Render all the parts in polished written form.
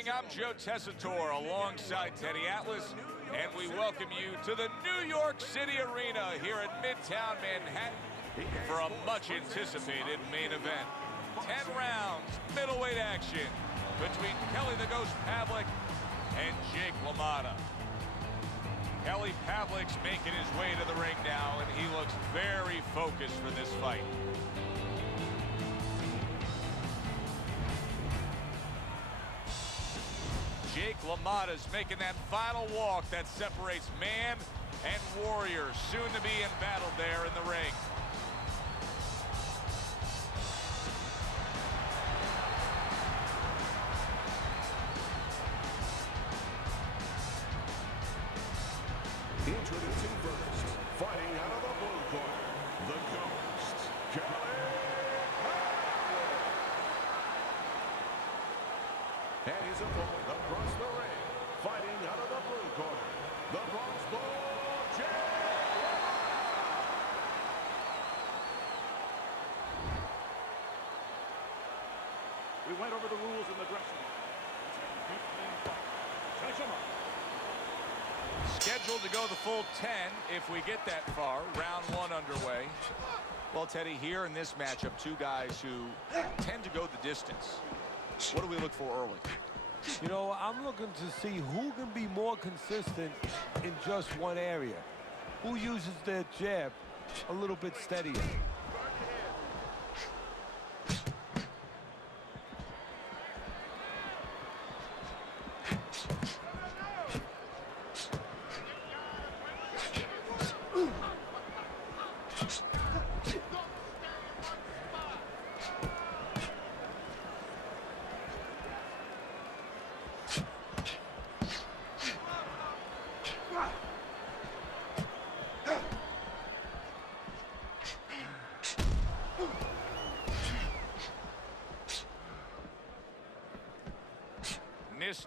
ring, I'm Joe Tessitore alongside Teddy Atlas, and we welcome you to the New York City Arena here at Midtown Manhattan for a much-anticipated main event. 10 rounds, middleweight action between Kelly the Ghost Pavlik and Jake LaMotta. Kelly Pavlik's making his way to the ring now, and he looks very focused for this fight. Jake LaMotta's making that final walk that separates man and warrior, soon to be embattled there in the ring. Introducing first, fighting out of the blue corner, the Ghost, Kelly Pavlik. And his opponent across the ring, fighting out of the blue corner, the Bronx Bull, Jake LaMotta. We went over the rules in the dressing room. Stretch him up. Scheduled to go the full 10 if we get that far. Round one underway. Well, Teddy, here in this matchup, two guys who tend to go the distance. What do we look for early? You know, I'm looking to see who can be more consistent in just one area. Who uses their jab a little bit steadier.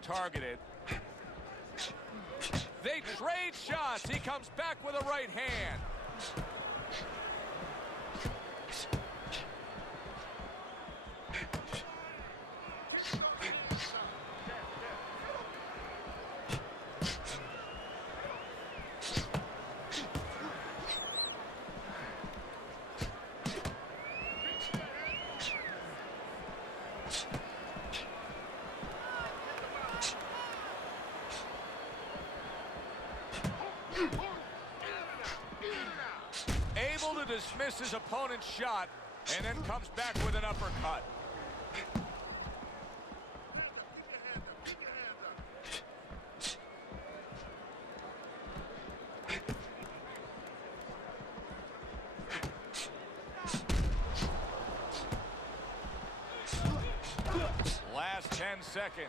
Targeted. They trade shots. He comes back with a right hand. Able to dismiss his opponent's shot and then comes back with an uppercut. Last 10 seconds.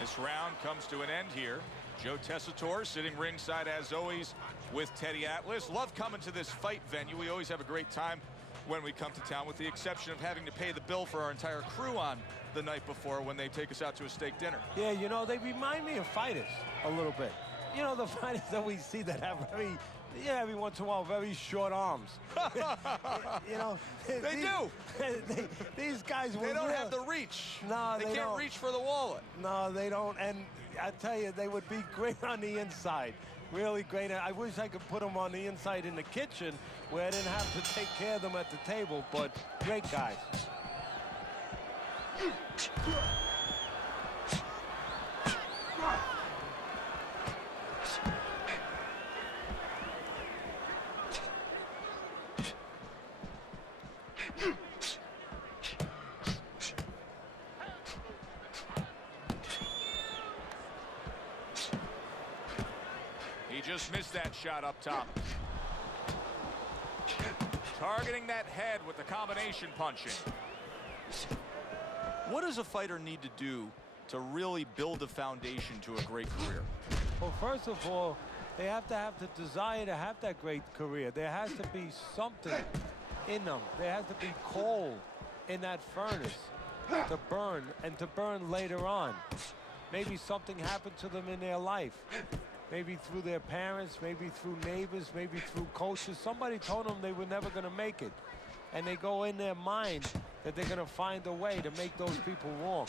This round comes to an end here. Joe Tessitore sitting ringside as always with Teddy Atlas. Love coming to this fight venue. We always have a great time when we come to town, with the exception of having to pay the bill for our entire crew on the night before when they take us out to a steak dinner. Yeah, you know, they remind me of fighters a little bit. You know, the fighters that we see that have very, every once in a while, very short arms. You know, They do. These guys, They don't have the reach. No, they they can't don't. reach for the wallet. No, they don't. And I tell you, they would be great on the inside. Really great. I wish I could put them on the inside in the kitchen where I didn't have to take care of them at the table, but great guys. He just missed that shot up top. Targeting that head with the combination punching. What does a fighter need to do to really build a foundation to a great career? Well, first of all, they have to have the desire to have that great career. There has to be something in them. There has to be coal in that furnace to burn, and to burn later on. Maybe something happened to them in their life. Maybe through their parents, maybe through neighbors, maybe through coaches. Somebody told them they were never going to make it. and they go in their mind that they're going to find a way to make those people wrong.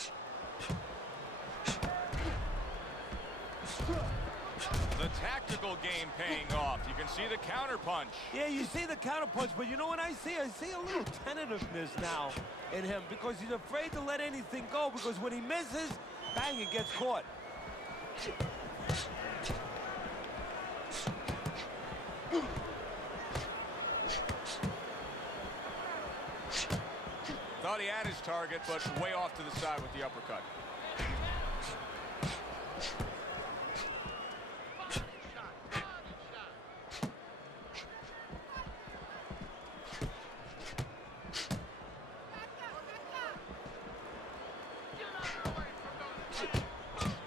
The tactical game paying off. You can see the counter punch. Yeah, you see the counter punch, but you know what I see? I see a little tentativeness now in him because he's afraid to let anything go, because when he misses, bang, it gets caught. Thought he had his target, but way off to the side with the uppercut.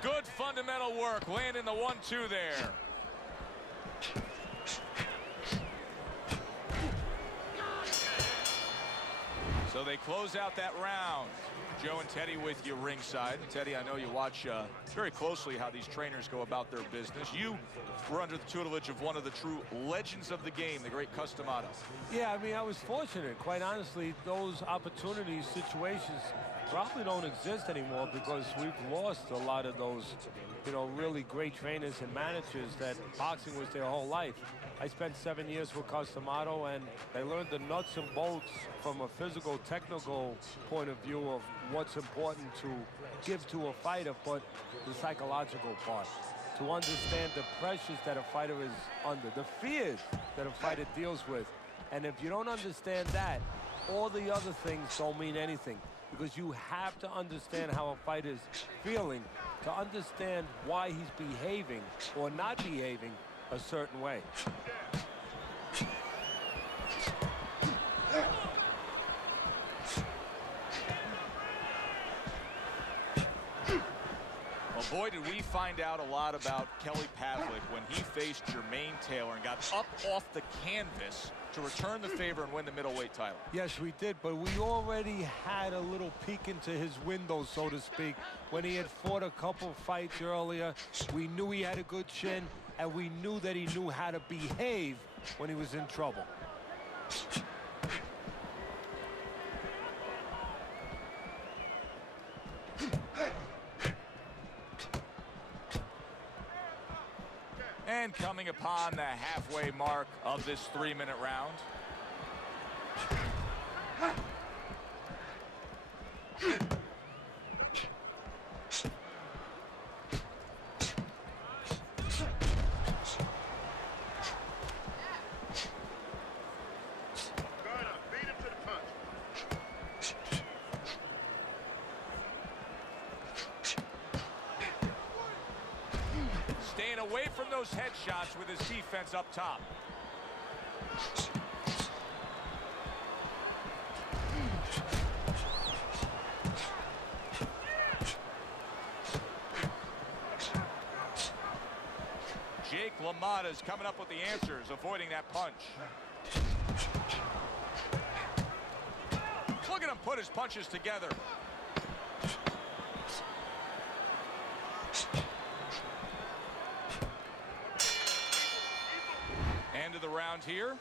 Good fundamental work, landing the 1-2 there. So they close out that round. Joe and Teddy with you ringside. Teddy, I know you watch very closely how these trainers go about their business. You were under the tutelage of one of the true legends of the game, the great Cus D'Amato. Yeah, I mean, I was fortunate. Quite honestly, those opportunities, situations probably don't exist anymore because we've lost a lot of those, you know, really great trainers and managers that boxing was their whole life. I spent 7 years with Cus D'Amato, and I learned the nuts and bolts from a physical, technical point of view of what's important to give to a fighter, but the psychological part. To understand the pressures that a fighter is under, the fears that a fighter deals with. And if you don't understand that, all the other things don't mean anything, because you have to understand how a fighter's feeling to understand why he's behaving or not behaving a certain way. Well, boy, did we find out a lot about Kelly Pavlik when he faced Jermaine Taylor and got up off the canvas to return the favor and win the middleweight title. Yes, we did, but we already had a little peek into his window, so to speak. When he had fought a couple fights earlier, we knew he had a good chin, and we knew that he knew how to behave when he was in trouble. And coming upon the halfway mark of this 3-minute round. Staying away from those headshots with his defense up top. Jake LaMotta is coming up with the answers, avoiding that punch. Look at him put his punches together. End of the round here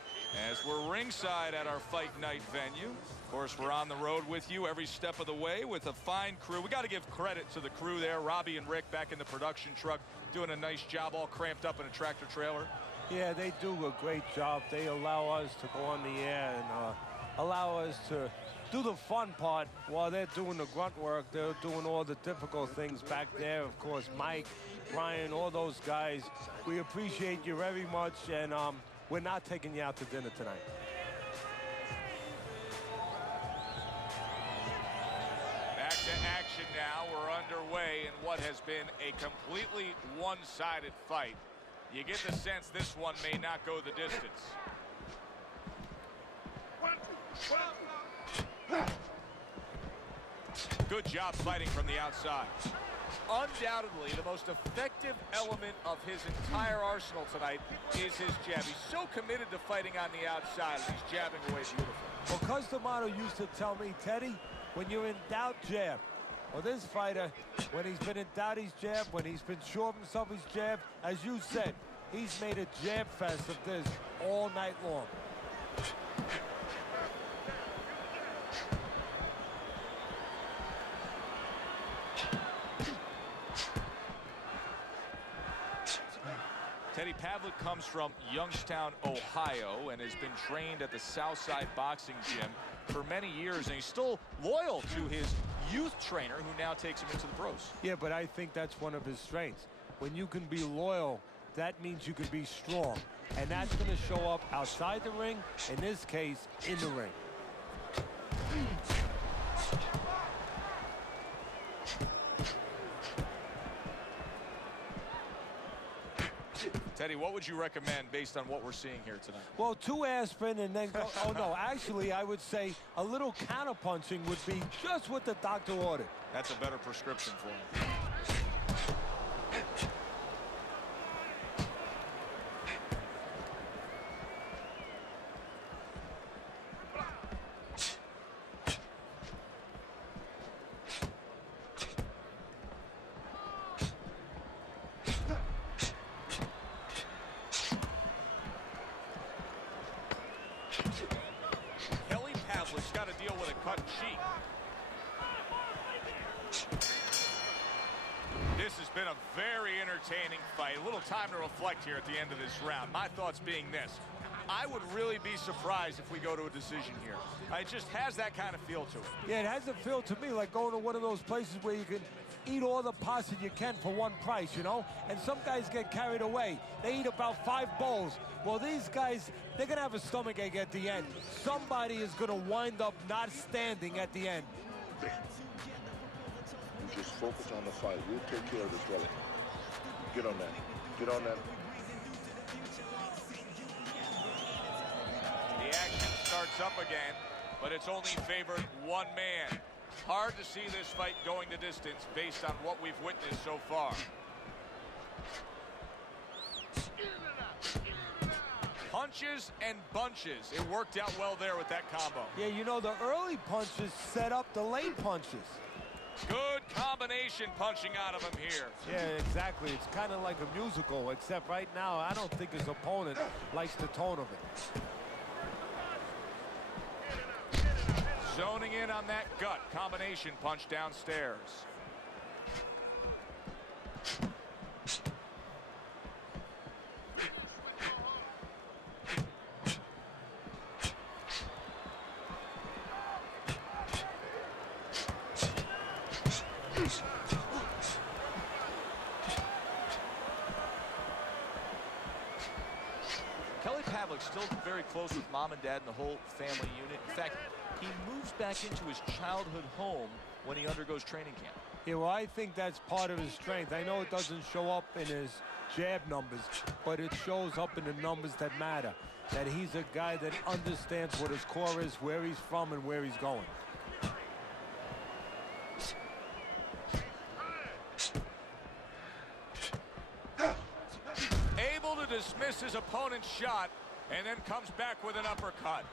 as we're ringside at our fight night venue. Of course, we're on the road with you every step of the way with a fine crew. We got to give credit to the crew there. Robbie and Rick back in the production truck doing a nice job, all cramped up in a tractor trailer. Yeah, they do a great job. They allow us to go on the air and allow us to do the fun part while they're doing the grunt work. They're doing all the difficult things back there. Of course, Mike, Brian, all those guys. We appreciate you very much, and we're not taking you out to dinner tonight. Back to action now. We're underway in what has been a completely one-sided fight. You get the sense this one may not go the distance. Good job fighting from the outside. Undoubtedly, the most effective element of his entire arsenal tonight is his jab. He's so committed to fighting on the outside, and he's jabbing away beautifully. Well, Cus D'Amato used to tell me, Teddy, when you're in doubt, jab. Well, this fighter, when he's been in doubt, he's jabbed. When he's been sure of himself, he's jabbed. As you said, he's made a jab fest of this all night long. Teddy Pavlik comes from Youngstown, Ohio, and has been trained at the Southside Boxing Gym for many years, and he's still loyal to his youth trainer, who now takes him into the pros. Yeah, but I think that's one of his strengths. When you can be loyal, that means you can be strong. And that's going to show up outside the ring, in this case, in the ring. Teddy, what would you recommend based on what we're seeing here tonight? Well, 2 aspirin and then go. Oh, no, actually, I would say a little counterpunching would be just what the doctor ordered. That's a better prescription for him. Pavlik's got to deal with a cut cheek. This has been a very entertaining fight. A little time to reflect here at the end of this round. My thoughts being this: I would really be surprised if we go to a decision here. It just has that kind of feel to it. Yeah, it has a feel to me like going to one of those places where you can eat all the pasta you can for one price, you know? And some guys get carried away. They eat about 5 bowls. Well, these guys, they're going to have a stomachache at the end. Somebody is going to wind up not standing at the end. You just focus on the fight. We'll take care of this, brother. Get on that. Get on that. The action starts up again, but it's only favored one man. Hard to see this fight going the distance based on what we've witnessed so far. Punches and bunches. It worked out well there with that combo. Yeah, you know, the early punches set up the late punches. Good combination punching out of him here. Yeah, exactly. It's kind of like a musical, except right now, I don't think his opponent likes the tone of it. Zoning in on that gut combination punch downstairs. Kelly Pavlik still very close with mom and dad and the whole family unit. In fact, he moves back into his childhood home when he undergoes training camp. Yeah, well, I think that's part of his strength. I know it doesn't show up in his jab numbers, but it shows up in the numbers that matter. That he's a guy that understands what his core is, where he's from, and where he's going. Able to dismiss his opponent's shot and then comes back with an uppercut.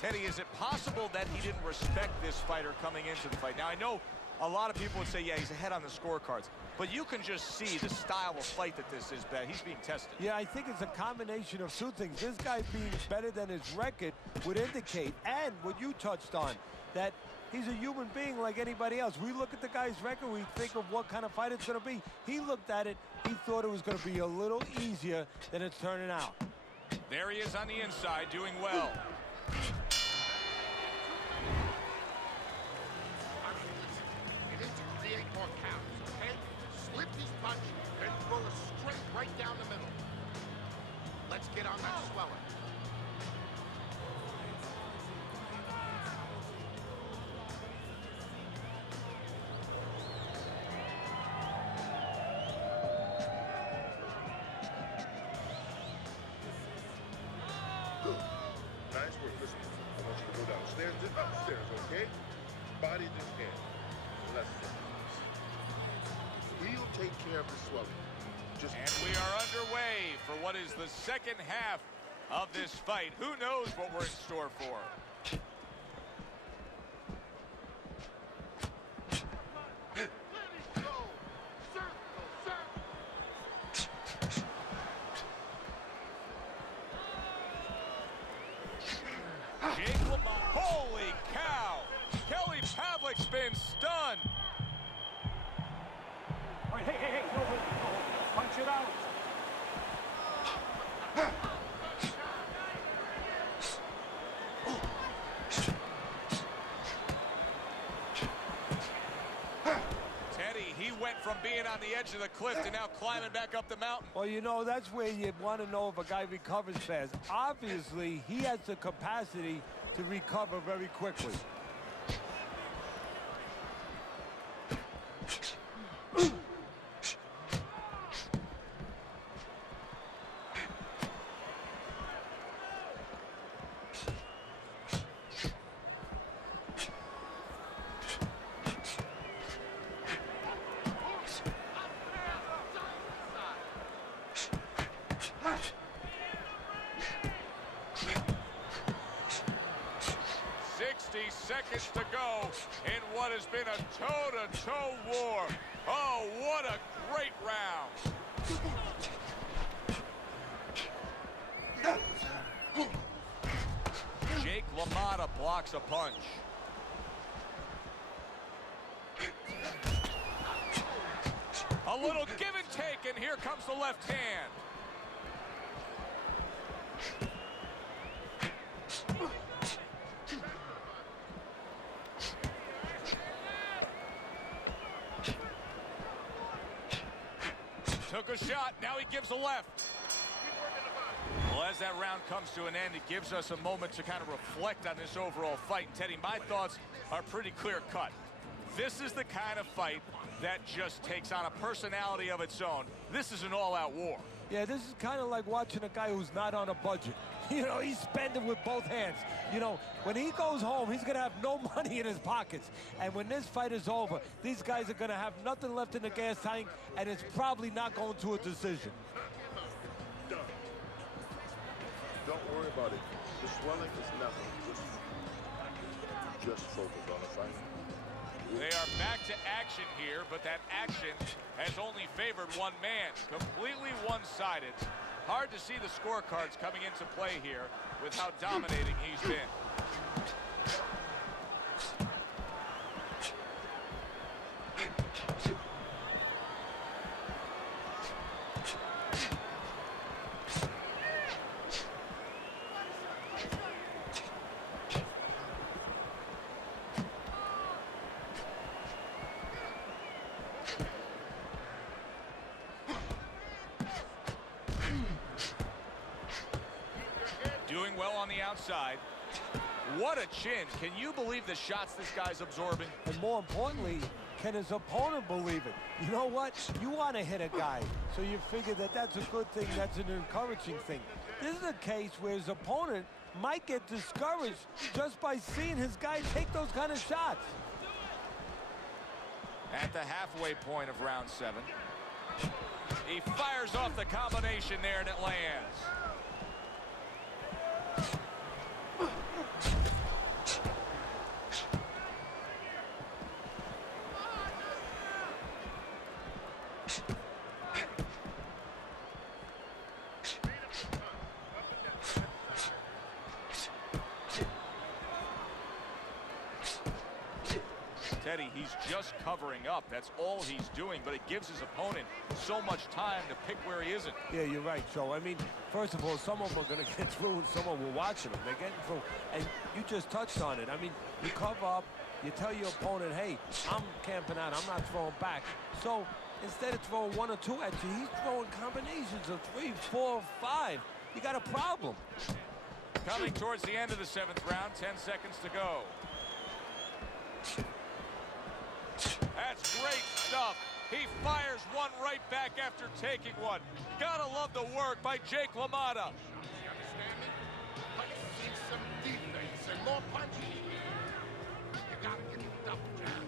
Teddy, is it possible that he didn't respect this fighter coming into the fight? Now, I know a lot of people would say, yeah, he's ahead on the scorecards, but you can just see the style of fight that this is, that he's being tested. Yeah, I think it's a combination of 2 things. This guy being better than his record would indicate, and what you touched on, that he's a human being like anybody else. We look at the guy's record, we think of what kind of fight it's going to be. He looked at it, he thought it was going to be a little easier than it's turning out. There he is on the inside, doing well. It is to create more counts, okay? Slip his punch and throw it straight right down the middle. Let's get on that swelling. Nice work. Listen, I want you to go downstairs and upstairs, okay? Body this hand. Left foot. We'll take care of the swelling. Just And we are underway for what is the second half of this fight. Who knows what we're in store for? Jake LaMotta. Holy cow! Kelly Pavlik's been stunned. All right, hey, no, punch it out. He went from being on the edge of the cliff to now climbing back up the mountain. Well, you know, that's where you want to know if a guy recovers fast. Obviously, he has the capacity to recover very quickly. 60 seconds to go in what has been a toe-to-toe war. Oh, what a great round. Jake LaMotta blocks a punch. A little give and take, and here comes the left hand. Took a shot, now he gives a left. Well, as that round comes to an end, it gives us a moment to kind of reflect on this overall fight. And Teddy, my thoughts are pretty clear-cut. This is the kind of fight that just takes on a personality of its own. This is an all-out war. Yeah, this is kind of like watching a guy who's not on a budget. You know, he's spending with both hands. You know, when he goes home, he's going to have no money in his pockets. And when this fight is over, these guys are going to have nothing left in the gas tank, and it's probably not going to a decision. Don't worry about it. The swelling is nothing. Just focus on the fight. They are back to action here, but that action has only favored one man. Completely one-sided. Hard to see the scorecards coming into play here with how dominating he's been. Doing well on the outside. What a chin. Can you believe the shots this guy's absorbing? And more importantly, can his opponent believe it? You know what? You want to hit a guy, so you figure that that's a good thing, that's an encouraging thing. This is a case where his opponent might get discouraged just by seeing his guy take those kind of shots. At the halfway point of round 7. He fires off the combination there and it lands. Teddy, he's just covering up. That's all he's doing, but it gives his opponent so much time to pick where he isn't. Yeah, you're right, Joe. I mean, first of all, some of them are going to get through and some of them will watch them. They're getting through. And you just touched on it. I mean, you cover up, you tell your opponent, hey, I'm camping out, I'm not throwing back. So instead of throwing 1 or 2 at you, he's throwing combinations of 3, 4, 5. You got a problem. Coming towards the end of the 7th round, 10 seconds to go. That's great stuff. He fires one right back after taking one. Gotta love the work by Jake LaMotta. You understand me? Let's see some defense and more punches. You gotta get the double jab.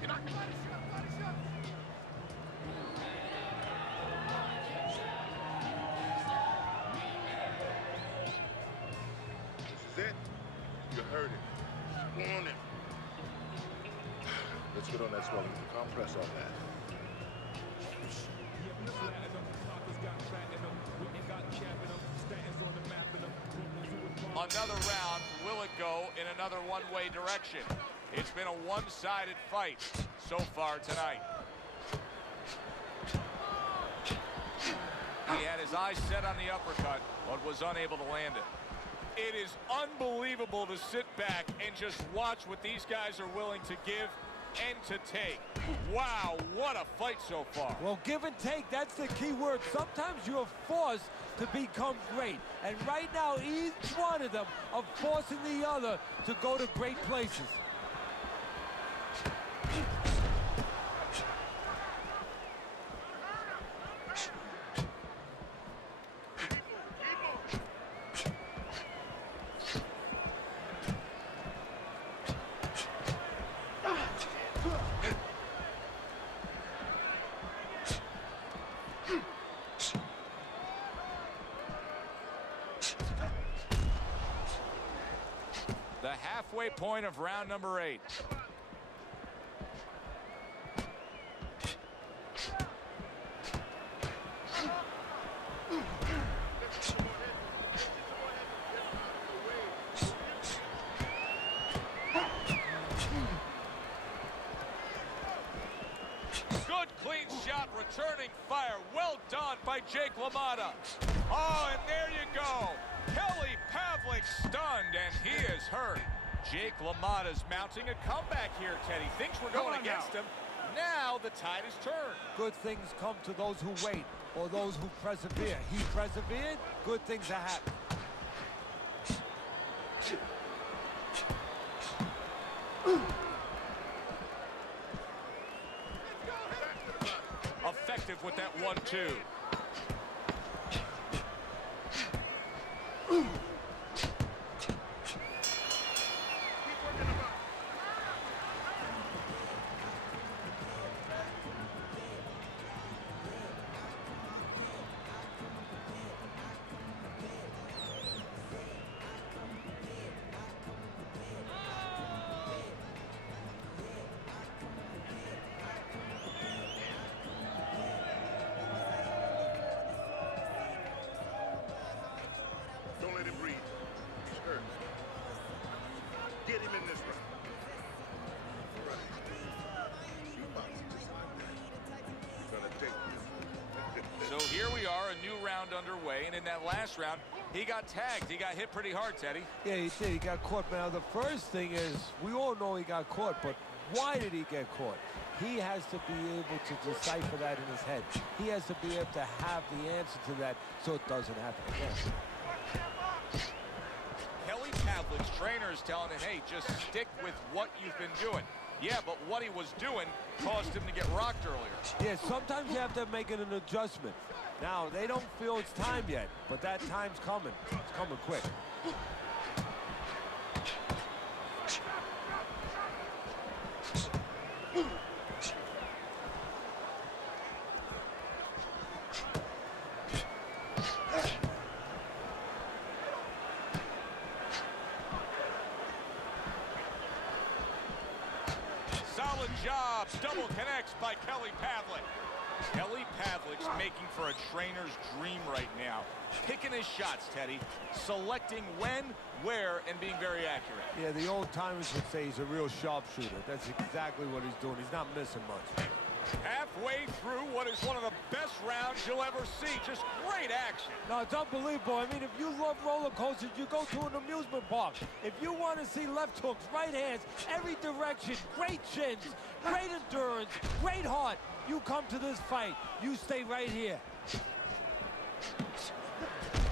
You're not gonna This is it. You heard it. On it. Let's get on that swelling. Compress on that. Another round. Will it go in another one-way direction? It's been a one-sided fight so far tonight. He had his eyes set on the uppercut, but was unable to land it. It is unbelievable to sit back and just watch what these guys are willing to give and to take. Wow, what a fight so far. Well, give and take, that's the key word. Sometimes you're forced to become great. And right now, each one of them are forcing the other to go to great places. The halfway point of round number 8. Good clean shot, returning fire. Well done by Jake LaMotta. Oh, and there you go. Kelly Pavlik stunned, and he is hurt. Jake LaMotta's mounting a comeback here, Teddy. Things were going against him. Now the tide has turned. Good things come to those who wait or those who persevere. He persevered, good things are happening. Effective with that 1-2. Don't let him breathe. He's hurt. Get him in this round. So here we are, a new round underway, and in that last round, he got tagged. He got hit pretty hard, Teddy. Yeah, he did. He got caught. Now, the first thing is, we all know he got caught, but why did he get caught? He has to be able to decipher that in his head. He has to be able to have the answer to that so it doesn't happen again. Kelly Pavlik's trainer is telling him, hey, just stick with what you've been doing. Yeah, but what he was doing caused him to get rocked earlier. Yeah, sometimes you have to make an adjustment. Now, they don't feel it's time yet, but that time's coming. It's coming quick. Solid job. Double connects by Kelly Pavlik. Kelly Pavlik's making for a trainer's dream right now. Picking his shots, Teddy. Selecting when, where, and being very accurate. Yeah, the old timers would say he's a real sharpshooter. That's exactly what he's doing. He's not missing much. Halfway through what is one of the best rounds you'll ever see. Just great action. No, it's unbelievable. I mean, if you love roller coasters, you go to an amusement park. If you want to see left hooks, right hands, every direction, great chins, great endurance, great heart, you come to this fight. You stay right here.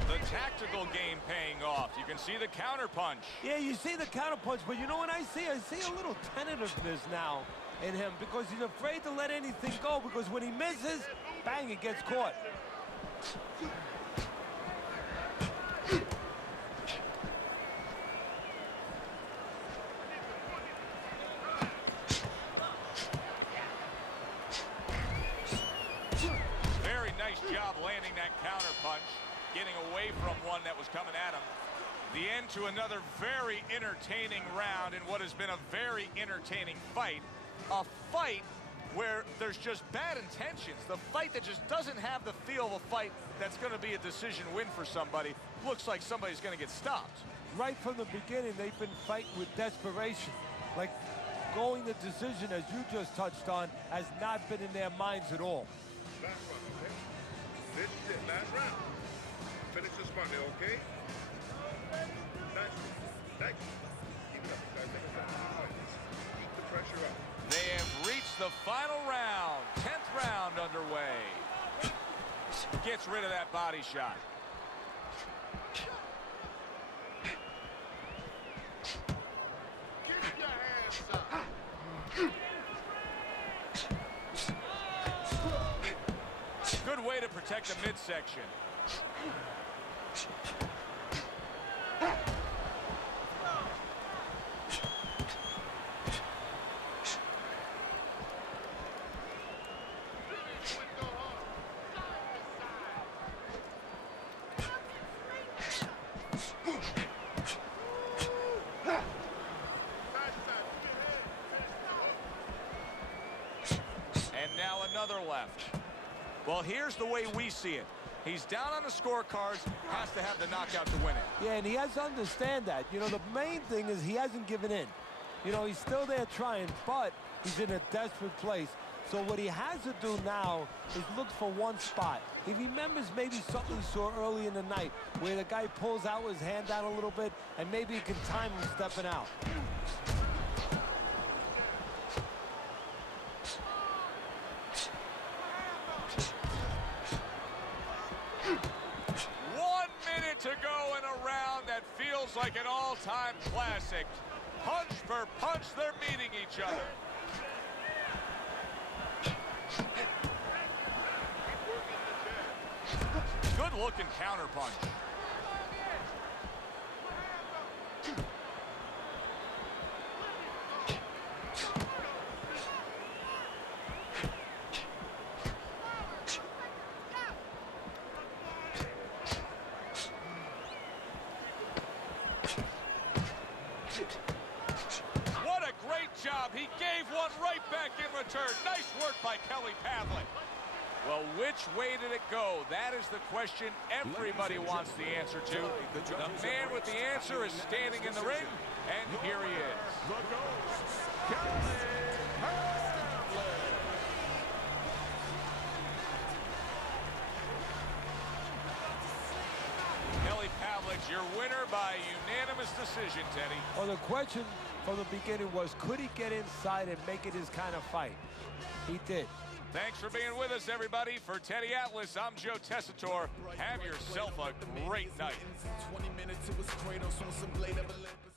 The tactical game paying off. You can see the counter punch. Yeah, you see the counter punch, but you know what I see? I see a little tentativeness now in him because he's afraid to let anything go because when he misses, bang, he gets caught. Very nice job landing that counter punch, getting away from one that was coming at him. The end to another very entertaining round in what has been a very entertaining fight. A fight where there's just bad intentions. The fight that just doesn't have the feel of a fight that's going to be a decision win for somebody. Looks like somebody's going to get stopped. Right from the beginning, they've been fighting with desperation. Like going the decision, as you just touched on, has not been in their minds at all. This is it, last round. Finish this money, okay? Nice. Thank you. Keep it up, guys. Make it up. Keep the pressure up. They have reached the final round. 10th round underway. Gets rid of that body shot. Get your hands up. Good way to protect the midsection. And now another left. Well, here's the way we see it. He's down on the scorecards, has to have the knockout to win it. Yeah, and he has to understand that. You know, the main thing is he hasn't given in. You know, he's still there trying, but he's in a desperate place. So what he has to do now is look for one spot. He remembers maybe something he saw early in the night where the guy pulls out his hand down a little bit, and maybe he can time him stepping out. To go in a round that feels like an all-time classic. Punch for punch, they're meeting each other. Good-looking counterpunch. What a great job. He gave one right back in return. Nice work by Kelly Pavlik. Well, which way did it go? That is the question everybody wants the answer to. The man with the answer is standing in the ring, and here he is. The Ghost, Kelly Pavlik. Kelly Pavlik's your winner by unanimous decision, Teddy. Well, the question from the beginning was, could he get inside and make it his kind of fight? He did. Thanks for being with us, everybody. For Teddy Atlas, I'm Joe Tessitore. Have yourself a great night. 20 minutes, it was Kratos on some blade of a